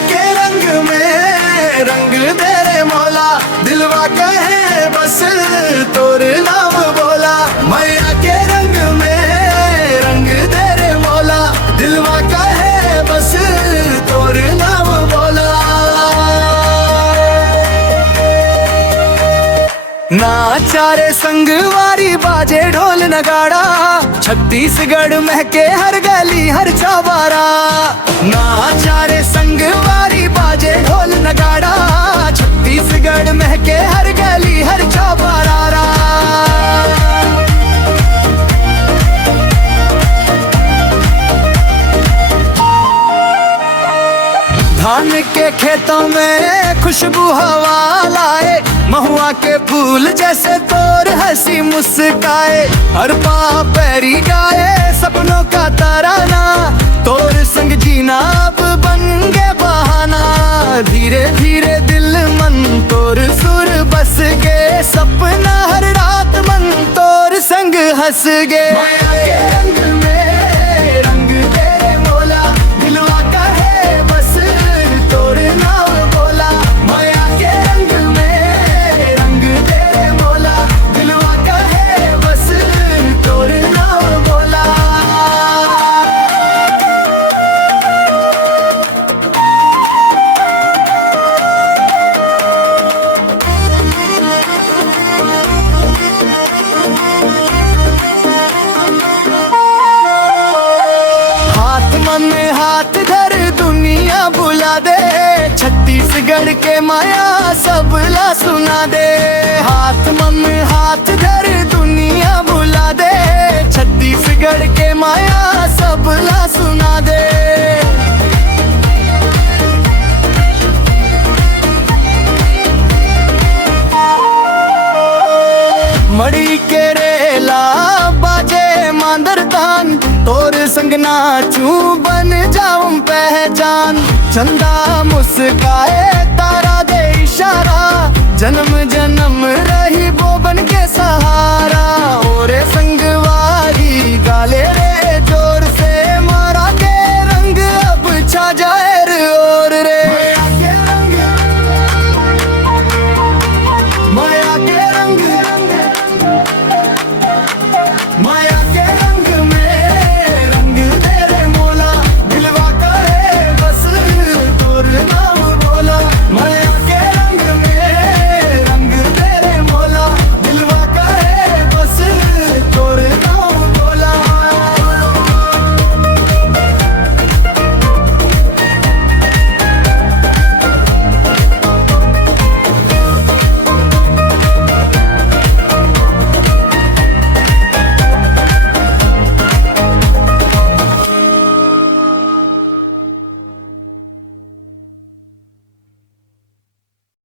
के रंग में रंग दे रे मौला, दिलवा कहे बस तोर नाम बोला। मैया के रंग में रंग दे रे मौला, दिलवा कहे बस तोर नाम बोला। नाचारे संगवारी बाजे ढोल नगाड़ा, छत्तीसगढ़ महके हर गली हर चौबारा। नाचारे संगवारी बाजे ढोल नगाड़ा, छत्तीसगढ़ महके हर गली हर चौबारा। धान के खेतों में खुशबू हवा लाए, महुआ के फूल जैसे तोर हंसी मुस्काए। हर पाँव पैरी गाए सपनों का तराना, तोर संग जीना अब बन गे बहाना। धीरे धीरे दिल मन तोर सुर बस गे, सपना हर रात मन तोर संग हंस गे। में हाथ धर दुनिया बुला दे, छत्तीसगढ़ के माया सबला सुना दे। हाथ में हाथ धर दुनिया बुला दे, छत्तीसगढ़ के माया सबला सुना दे। मड़ी के रेला बाजे मांदर तान, तोर संग नाचू बन जाऊं पहचान। चंदा मुस्काए तारा दे इशारा, जन्म जन्म रही वो बन के सहारा। ओरे संगवारी गाले रे